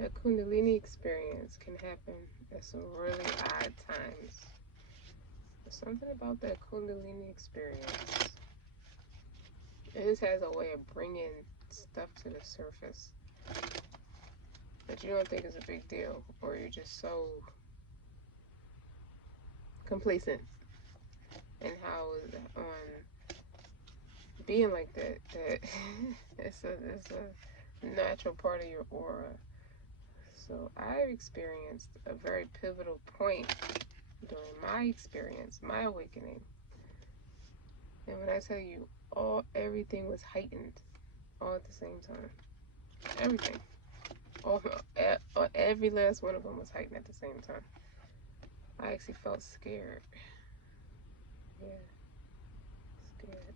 A Kundalini experience can happen at some really odd times. There's something about that Kundalini experience. It just has a way of bringing stuff to the surface that you don't think is a big deal, or you're just so complacent in how on being like that it's a natural part of your aura. So I experienced a very pivotal point during my experience, my awakening. And when I tell you, everything was heightened all at the same time. Everything. Every last one of them was heightened at the same time. I actually felt scared. Yeah, scared.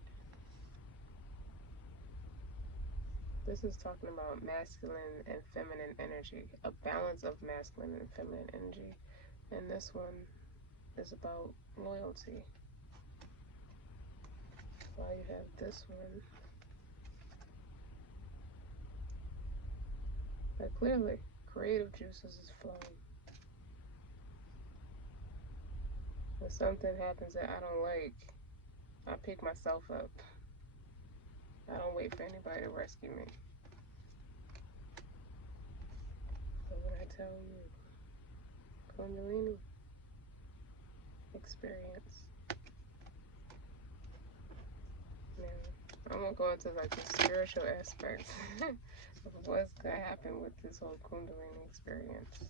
This is talking about masculine and feminine energy, a balance of masculine and feminine energy. And this one is about loyalty. While you have this one, but clearly, creative juices is flowing. When something happens that I don't like, I pick myself up. I don't wait for anybody to rescue me. But when I tell you, Kundalini experience. Now, I'm gonna go into like the spiritual aspects of what's gonna happen with this whole Kundalini experience.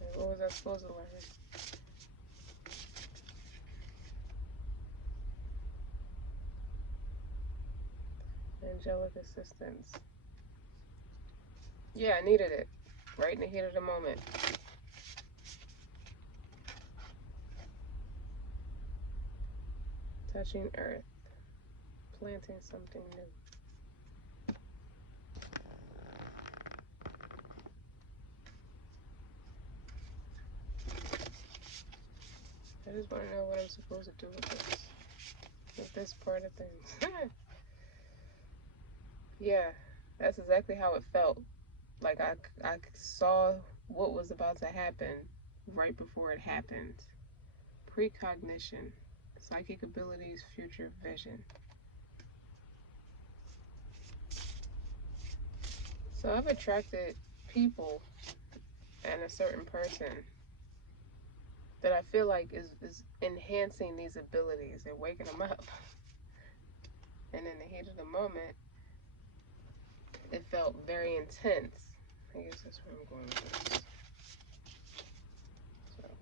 And what was I supposed to learn? Angelic assistance. Yeah, I needed it. Right in the heat of the moment. Touching earth. Planting something new. I just want to know what I'm supposed to do with this part of things. Yeah, that's exactly how it felt. Like I saw what was about to happen right before it happened. Precognition, psychic abilities, future vision. So I've attracted people and a certain person that I feel like is enhancing these abilities. They're waking them up. And in the heat of the moment, it felt very intense. I guess that's where I'm going with this. So.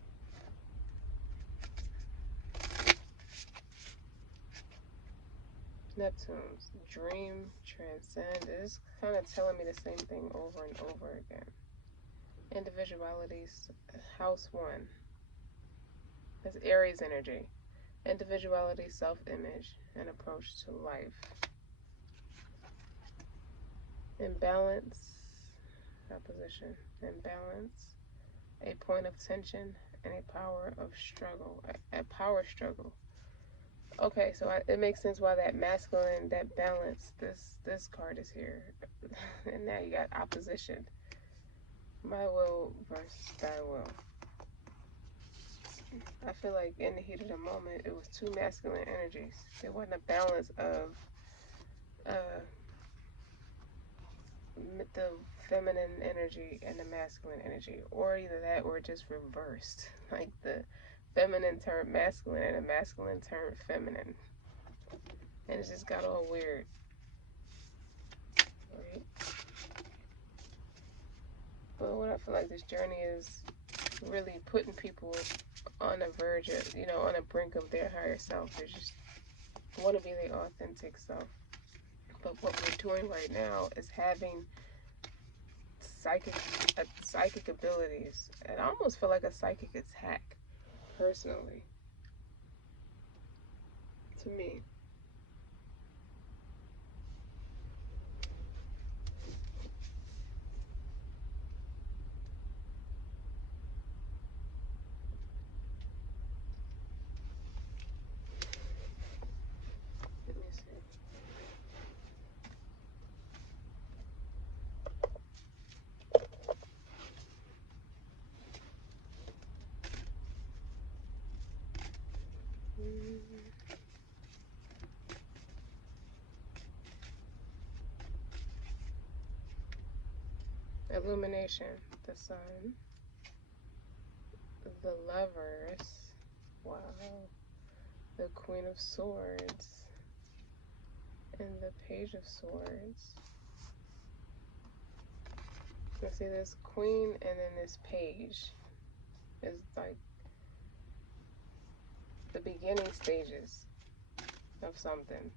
Neptune's dream, transcend. It's kind of telling me the same thing over and over again. Individualities, house 1. That's Aries energy. Individuality, self-image, and approach to life. Imbalance, opposition, imbalance, a point of tension, and a power of struggle, a power struggle. Okay, so it makes sense why that masculine, that balance, this card is here. And now you got opposition. My will versus thy will. I feel like in the heat of the moment, it was two masculine energies. It wasn't a balance of the feminine energy and the masculine energy, or either that or just reversed. Like the feminine turned masculine and the masculine turned feminine. And it just got all weird. Right? But what I feel like this journey is really putting people on the verge of, on the brink of their higher self. They just want to be their authentic self. But what we're doing right now is having psychic abilities. And I almost feel like a psychic attack, personally. To me. Let me see. Illumination, the sun, the lovers, wow, the Queen of Swords, and the Page of Swords. Let's see, this Queen and then this Page is like the beginning stages of something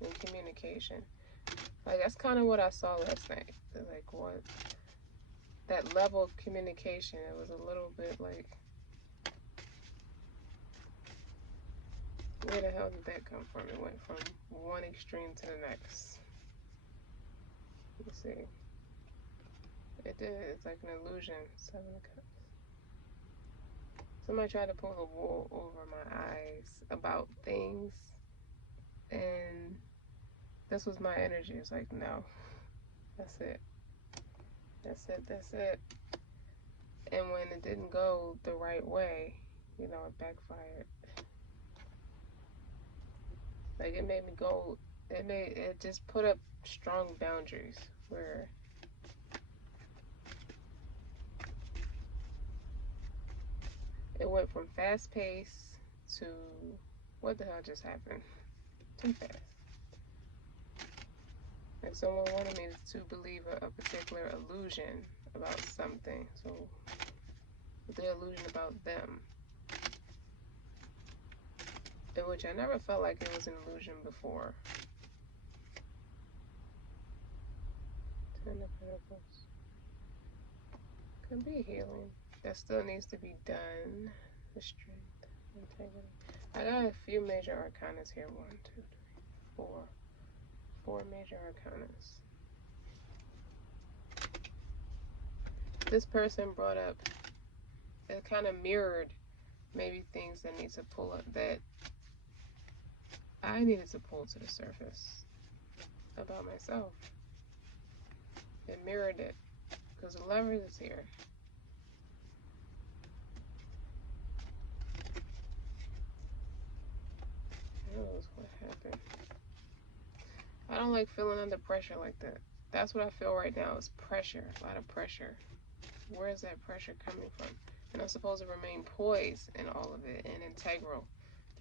in communication. Like, that's kind of what I saw last night. Like, what? That level of communication, it was a little bit like, where the hell did that come from? It went from one extreme to the next. You see. It did. It's like an illusion. 7 of Cups. Somebody tried to pull the wool over my eyes about things, and this was my energy. It's like, no, that's it. That's it. That's it. And when it didn't go the right way, you know, it backfired. Like, it made me go, it just put up strong boundaries where it went from fast pace to, what the hell just happened? Too fast. Like, someone wanted me to believe a particular illusion about something. So, the illusion about them. In which I never felt like it was an illusion before. 10 of Pentacles. Could be healing. That still needs to be done. The strength, integrity. I got a few major arcanas here. 1, 2, 3, 4. 4 major arcanas. This person brought up, it kind of mirrored maybe things that need to pull up, that I needed to pull to the surface about myself. It mirrored it, because the Lovers is here. Who knows what happened? I don't like feeling under pressure like that. That's what I feel right now, is pressure, a lot of pressure. Where is that pressure coming from? And I'm supposed to remain poised in all of it and integral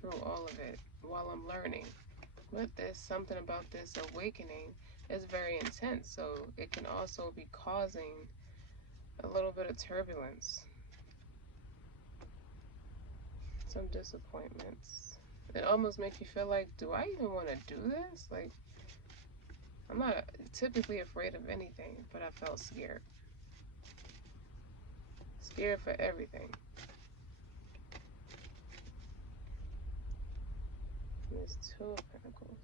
through all of it while I'm learning. But there's something about this awakening is very intense, so it can also be causing a little bit of turbulence, some disappointments. It almost makes you feel like, do I even want to do this? Like, I'm not typically afraid of anything, but I felt scared. Scared for everything. There's 2 of Pentacles.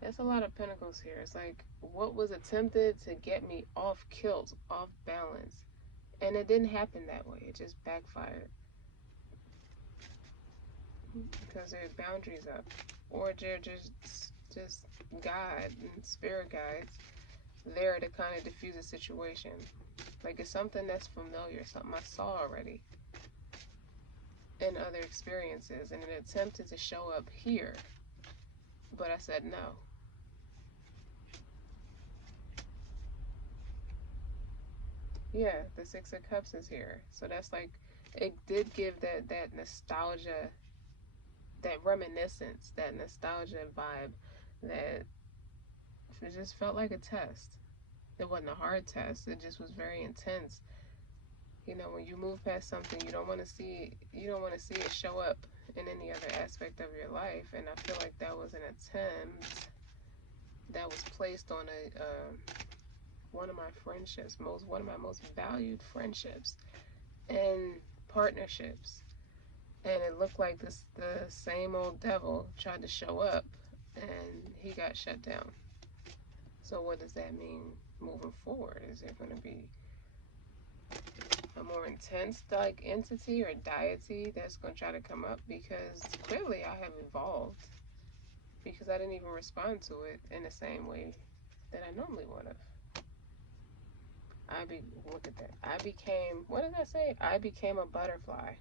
That's a lot of Pentacles here. It's like, what was attempted to get me off kilt, off balance. And it didn't happen that way. It just backfired. Because there's boundaries up. Or they're just God and spirit guides there to kind of diffuse a situation. Like, it's something that's familiar, something I saw already in other experiences, and it attempted to show up here, but I said no. Yeah, the 6 of Cups is here, so that's like, it did give that nostalgia, that reminiscence, that nostalgia vibe, that it just felt like a test. It wasn't a hard test, it just was very intense. You know, when you move past something, you don't want to see it show up in any other aspect of your life. And I feel like that was an attempt that was placed on one of my friendships, one of my most valued friendships and partnerships. And it looked like the same old devil tried to show up, and he got shut down. So what does that mean moving forward? Is there going to be a more intense like entity or deity that's going to try to come up? Because clearly I have evolved, because I didn't even respond to it in the same way that I normally would have. Look at that. I became, what did I say? I became a butterfly. And it didn't happen that way. It just backfired. Because there's boundaries up. Or they're just God and spirit guides there to kind of diffuse a situation. Like, it's something that's familiar, something I saw already in other experiences. And I feel like that was intense. I became a butterfly.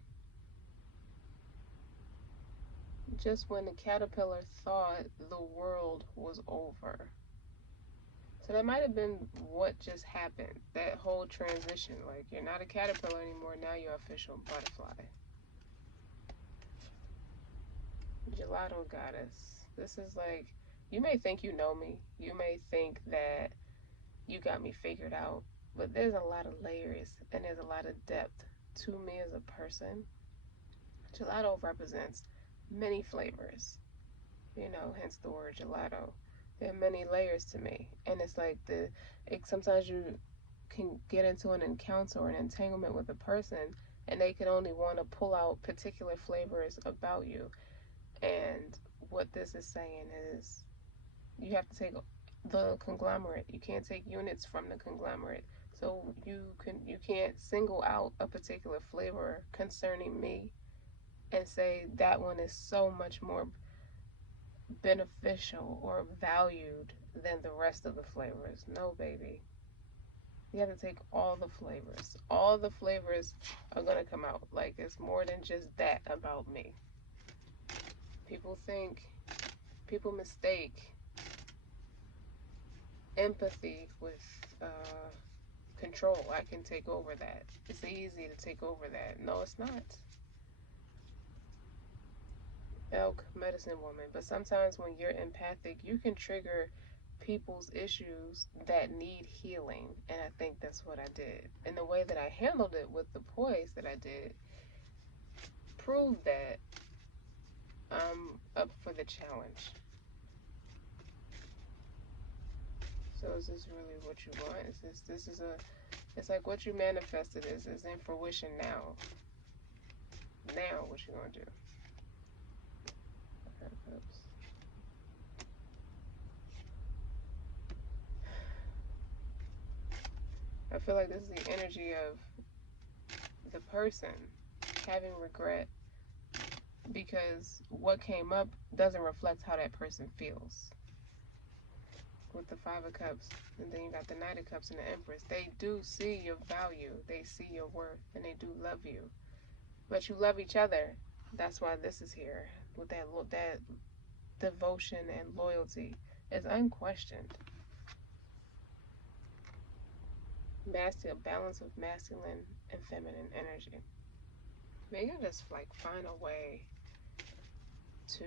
just when the caterpillar thought the world was over. So that might have been what just happened. That whole transition. Like, you're not a caterpillar anymore, now you're official butterfly. Gelato goddess. This is like, you may think you know me. You may think that you got me figured out. But there's a lot of layers and there's a lot of depth to me as a person. Gelato represents many flavors, hence the word gelato. There are many layers to me. And it's like sometimes you can get into an encounter or an entanglement with a person and they can only want to pull out particular flavors about you. And what this is saying is you have to take the conglomerate. You can't take units from the conglomerate. So you can't single out a particular flavor concerning me and say that one is so much more beneficial or valued than the rest of the flavors. No, baby. You have to take all the flavors. All the flavors are going to come out. Like, it's more than just that about me. People mistake empathy with control. I can take over that. It's easy to take over that. No, it's not. Elk, medicine woman. But sometimes when you're empathic, you can trigger people's issues that need healing. And I think that's what I did. And the way that I handled it with the poise that I did proved that I'm up for the challenge. So is this really what you want? It's like what you manifested is in fruition now. Now what you gonna do? Oops. I feel like this is the energy of the person having regret because what came up doesn't reflect how that person feels. With the Five of Cups, and then you got the Knight of Cups and the Empress. They do see your value, they see your worth, and they do love you. But you love each other. That's why this is here. With that devotion and loyalty is unquestioned. Balance of masculine and feminine energy. Maybe you just like find a way to.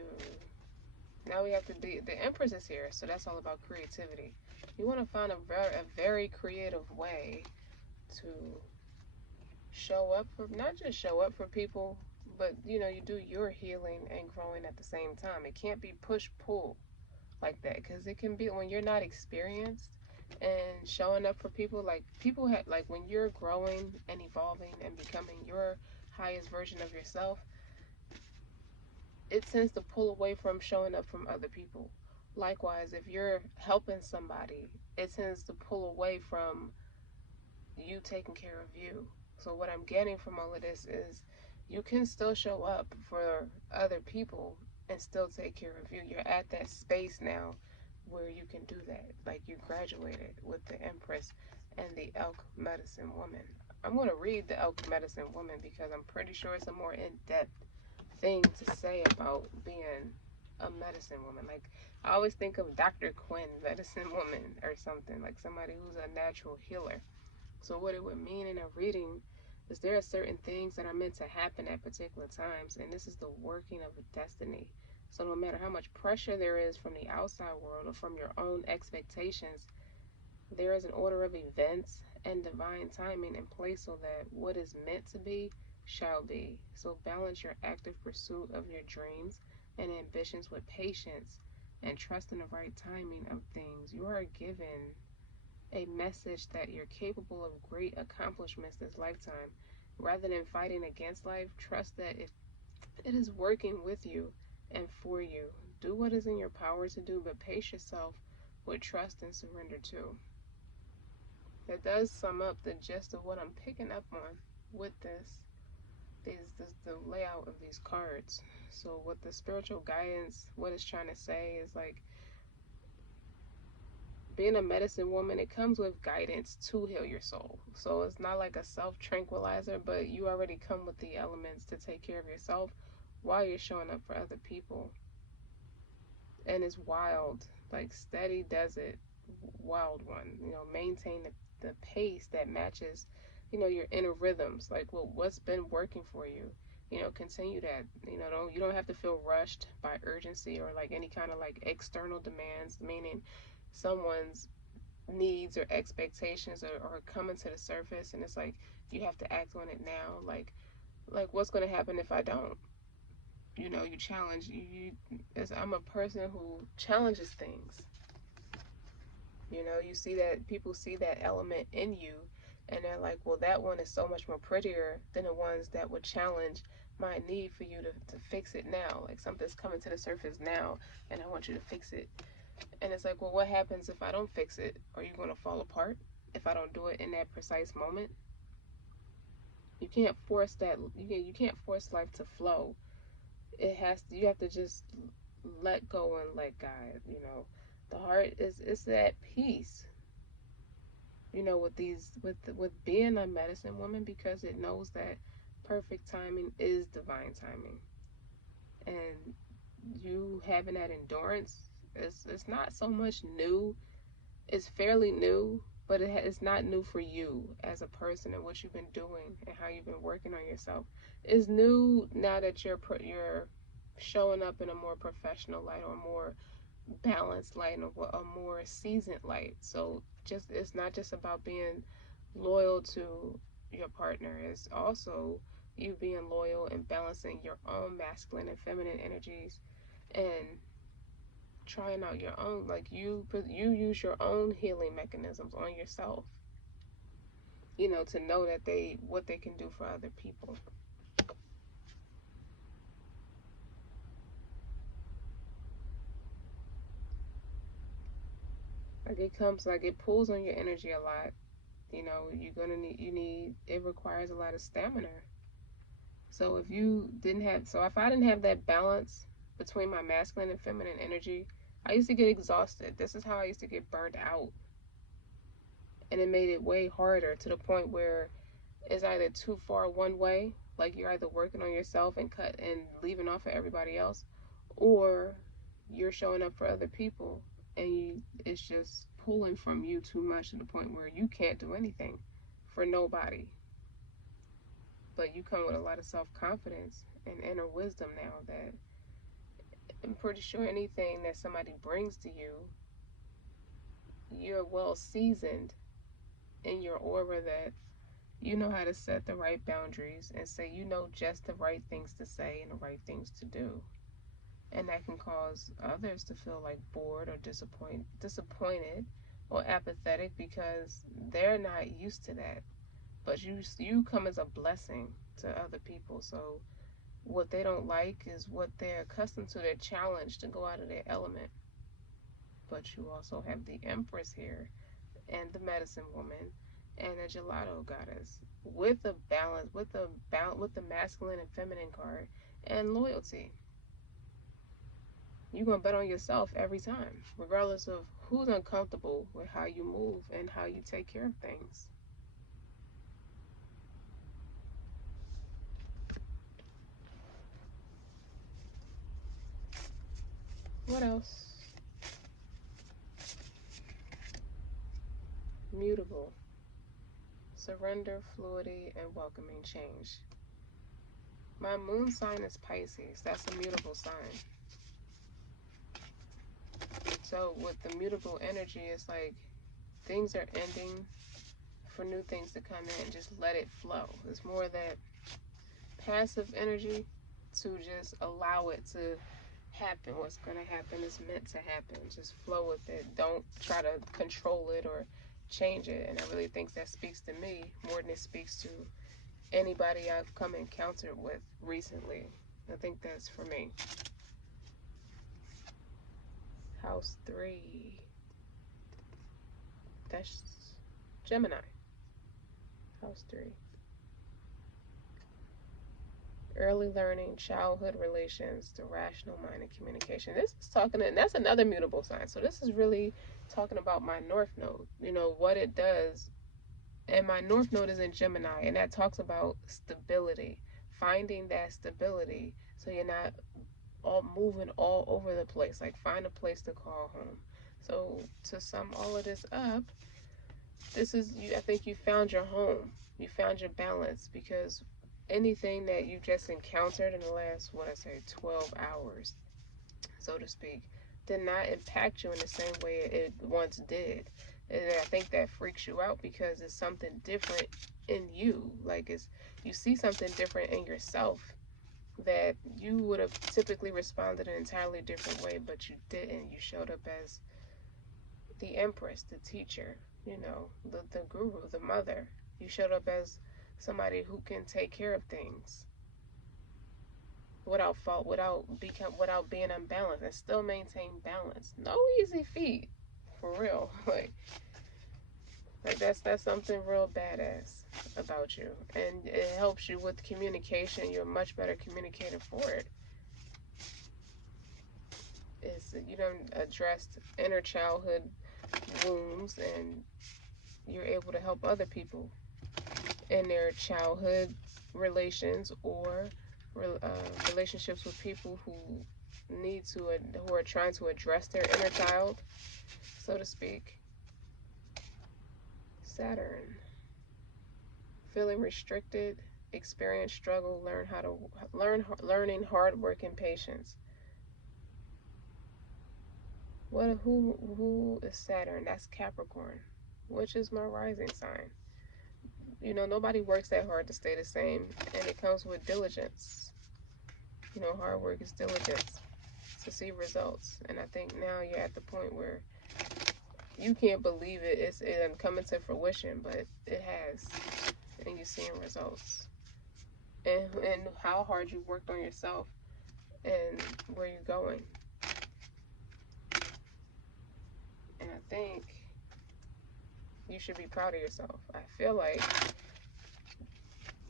Now we have to be. The Empress is here, so that's all about creativity. You want to find a very creative way to show up for, not just show up for people, but you do your healing and growing at the same time. It can't be push pull like that, because it can be when you're not experienced and showing up for people. Like, people have, like, when you're growing and evolving and becoming your highest version of yourself, it tends to pull away from showing up from other people. Likewise, if you're helping somebody, it tends to pull away from you taking care of you. So what I'm getting from all of this is you can still show up for other people and still take care of you. You're at that space now where you can do that. Like, you graduated with the Empress and the Elk Medicine Woman. I'm going to read the Elk Medicine Woman because I'm pretty sure it's a more in-depth thing to say about being a medicine woman. Like, I always think of Dr. Quinn, medicine woman, or something, like somebody who's a natural healer. So what it would mean in a reading is there are certain things that are meant to happen at particular times, and this is the working of a destiny. So no matter how much pressure there is from the outside world or from your own expectations, there is an order of events and divine timing in place so that what is meant to be shall be. So balance your active pursuit of your dreams and ambitions with patience and trust in the right timing of things. You are given a message that you're capable of great accomplishments this lifetime. Rather than fighting against life, trust that it is working with you and for you. Do what is in your power to do, but pace yourself with trust and surrender too. That does sum up the gist of what I'm picking up on with the layout of these cards. So what the spiritual guidance, what it's trying to say is, like, being a medicine woman, it comes with guidance to heal your soul. So it's not like a self tranquilizer, but you already come with the elements to take care of yourself while you're showing up for other people. And it's wild, like steady does it, wild one. Maintain the pace that matches, your inner rhythms. Like, well, what's been working for you? Continue that. You don't have to feel rushed by urgency or like any kind of like external demands, meaning someone's needs or expectations are coming to the surface, and it's like you have to act on it now. Like what's going to happen if I don't? You challenge as I'm a person who challenges things. You see that people see that element in you, and they're like, well, that one is so much more prettier than the ones that would challenge my need for you to fix it now. Like, something's coming to the surface now, and I want you to fix it. And it's like, well, what happens if I don't fix it? Are you going to fall apart if I don't do it in that precise moment? You can't force that. You can't force life to flow. You have to just let go and let God. The heart is at peace. With being a medicine woman, because it knows that perfect timing is divine timing, and you having that endurance it's not so much new. It's fairly new, but it's not new for you as a person and what you've been doing and how you've been working on yourself. It's new now that you're showing up in a more professional light or more balanced light or a more seasoned light. So it's not just about being loyal to your partner. It's also you being loyal and balancing your own masculine and feminine energies and trying out your own, like you use your own healing mechanisms on yourself, to know that what they can do for other people. It pulls on your energy a lot. You're gonna need it requires a lot of stamina. So if I didn't have that balance between my masculine and feminine energy, I used to get exhausted. This is how I used to get burned out. And it made it way harder, to the point where it's either too far one way, like you're either working on yourself and leaving off of everybody else, or you're showing up for other people and it's just pulling from you too much, to the point where you can't do anything for nobody. But you come with a lot of self-confidence and inner wisdom now that I'm pretty sure anything that somebody brings to you, you're well seasoned in your aura, that you know how to set the right boundaries and say just the right things to say and the right things to do. And that can cause others to feel like bored or disappointed or apathetic, because they're not used to that. But you come as a blessing to other people. So what they don't like is what they're accustomed to. They're challenged to go out of their element. But you also have the Empress here, and the Medicine Woman, and the Gelato Goddess, with the balance, with the masculine and feminine card, and loyalty. You're gonna bet on yourself every time, regardless of who's uncomfortable with how you move and how you take care of things. What else? Mutable. Surrender, fluidity, and welcoming change. My moon sign is Pisces. That's a mutable sign. So with the mutable energy, it's like things are ending for new things to come in. Just let it flow. It's more that passive energy to just allow it to happen. What's going to happen is meant to happen. Just flow with it. Don't try to control it or change it. And I really think that speaks to me more than it speaks to anybody I've come encountered with recently. I think that's for me. House 3. That's Gemini. House 3. Early learning, childhood relations, the rational mind, and communication. This is and that's another mutable sign. So this is really talking about my North Node, what it does. And my North Node is in Gemini, and that talks about stability, finding that stability. So you're not all moving all over the place. Like, find a place to call home. So to sum all of this up, this is you. I think you found your home. You found your balance, because anything that you just encountered in the last, 12 hours, so to speak, did not impact you in the same way it once did. And I think that freaks you out because it's something different in you. Like, it's, you see something different in yourself that you would have typically responded an entirely different way, but you didn't. You showed up as the empress, the teacher, the guru, the mother. You showed up as somebody who can take care of things without fault, without being unbalanced, and still maintain balance. No easy feat, for real. Like that's something real badass about you, and it helps you with communication. You're a much better communicator for it. Is you done addressed inner childhood wounds, and you're able to help other people in their childhood relations, or relationships with people who who are trying to address their inner child, so to speak. Saturn. Feeling restricted, experience struggle, learning hard work and patience. Who is Saturn? That's Capricorn, which is my rising sign. Nobody works that hard to stay the same, and it comes with diligence. Hard work is diligence to see results. And I think now you're at the point where you can't believe it's coming to fruition, but it has, and you're seeing results. And how hard you worked on yourself and where you're going. And I think you should be proud of yourself. I feel like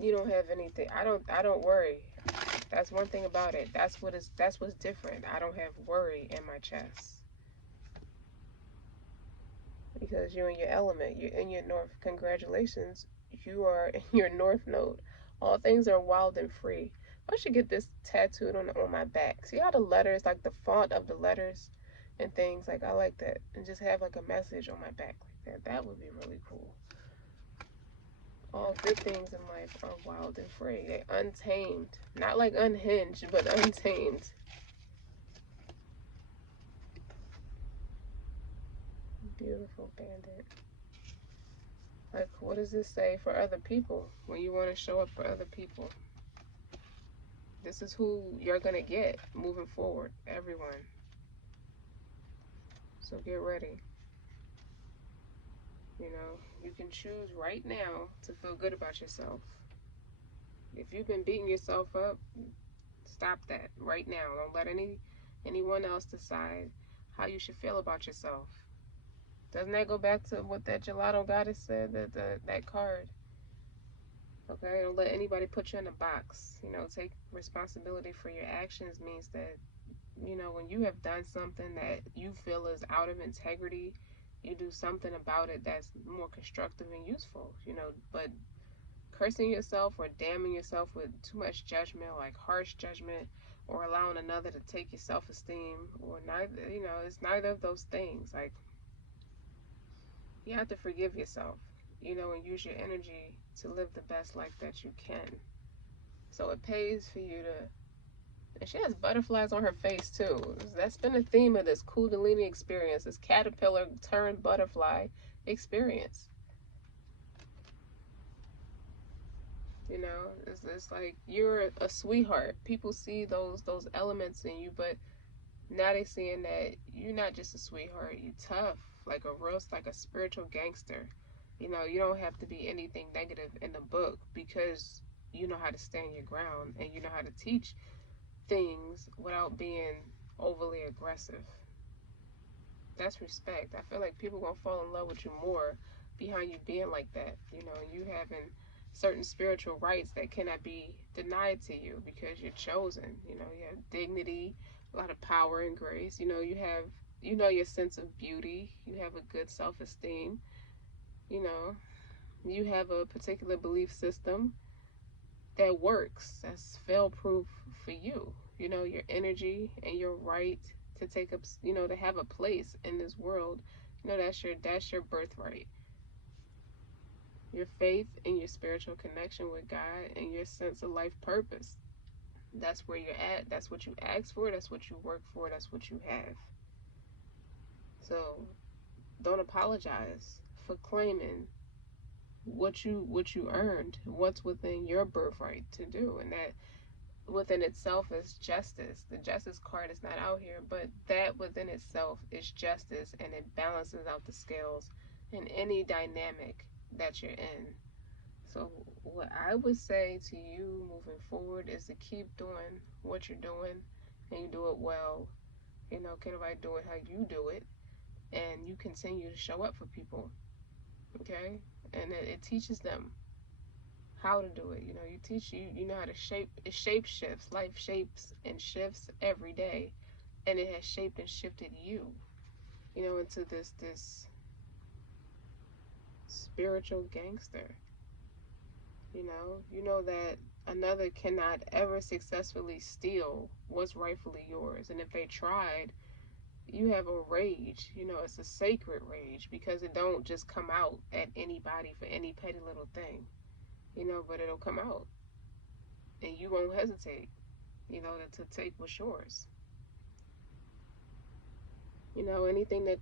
you don't have anything. I don't worry. That's one thing about it. That's what's different. I don't have worry in my chest. Because you're in your element. You're in your north. Congratulations. You are in your north node. All things are wild and free. I should get this tattooed on my back. See how the letters, like the font of the letters and things, like I like that. And just have like a message on my back like that. That would be really cool. All good things in life are wild and free. They're untamed. Not like unhinged, but untamed. Beautiful bandit. Like, what does this say for other people when you want to show up for other people? This is who you're going to get moving forward. Everyone. So get ready. You can choose right now to feel good about yourself. If you've been beating yourself up, stop that right now. Don't let anyone else decide how you should feel about yourself. Doesn't that go back to what that gelato goddess said, that card? Okay, don't let anybody put you in a box. Take responsibility for your actions means that, when you have done something that you feel is out of integrity, you do something about it that's more constructive and useful, but cursing yourself or damning yourself with too much judgment, like harsh judgment, or allowing another to take your self-esteem, or neither, it's neither of those things. Like, you have to forgive yourself, and use your energy to live the best life that you can. So it pays for you to. And she has butterflies on her face too. That's been the theme of this Kundalini experience, this caterpillar turned butterfly experience. It's like you're a sweetheart. People see those elements in you, but now they seeing that you're not just a sweetheart. You tough, like a spiritual gangster. You don't have to be anything negative in the book, because you know how to stand your ground, and you know how to teach things without being overly aggressive. That's respect. I feel like people gonna fall in love with you more behind you being like that. You having certain spiritual rights that cannot be denied to you because you're chosen. You have dignity, a lot of power and grace. You have your sense of beauty. You have a good self-esteem. You have a particular belief system that works. That's fail-proof for you. you know, your energy and your right to take up, you know, to have a place in this world. You know, that's your birthright. Your faith and your spiritual connection with God and your sense of life purpose. That's where you're at. That's what you ask for. That's what you work for. That's what you have. So don't apologize for claiming what you earned, what's within your birthright to do, and that within itself is justice. The justice card is not out here, but that within itself is justice, and it balances out the scales in any dynamic that you're in. So what I would say to you moving forward is to keep doing what you're doing, and you do it well. You know, can nobody do it how you do it, and you continue to show up for people. Okay, and it teaches them how to do it. You know, you know how to shape. It shape shifts. Life shapes and shifts every day, and it has shaped and shifted you. You know, into this spiritual gangster. You know that another cannot ever successfully steal what's rightfully yours, and if they tried, you have a rage. You know, it's a sacred rage because it don't just come out at anybody for any petty little thing. You know, but it'll come out, and you won't hesitate. You know, to take what's yours. You know, anything that,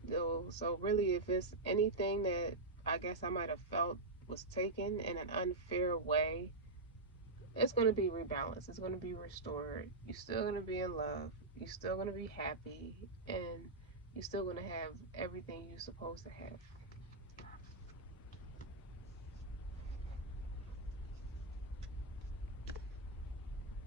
so really, if it's anything that I guess I might have felt was taken in an unfair way, it's going to be rebalanced. It's going to be restored. You're still going to be in love. You're still going to be happy. And you're still going to have everything you're supposed to have.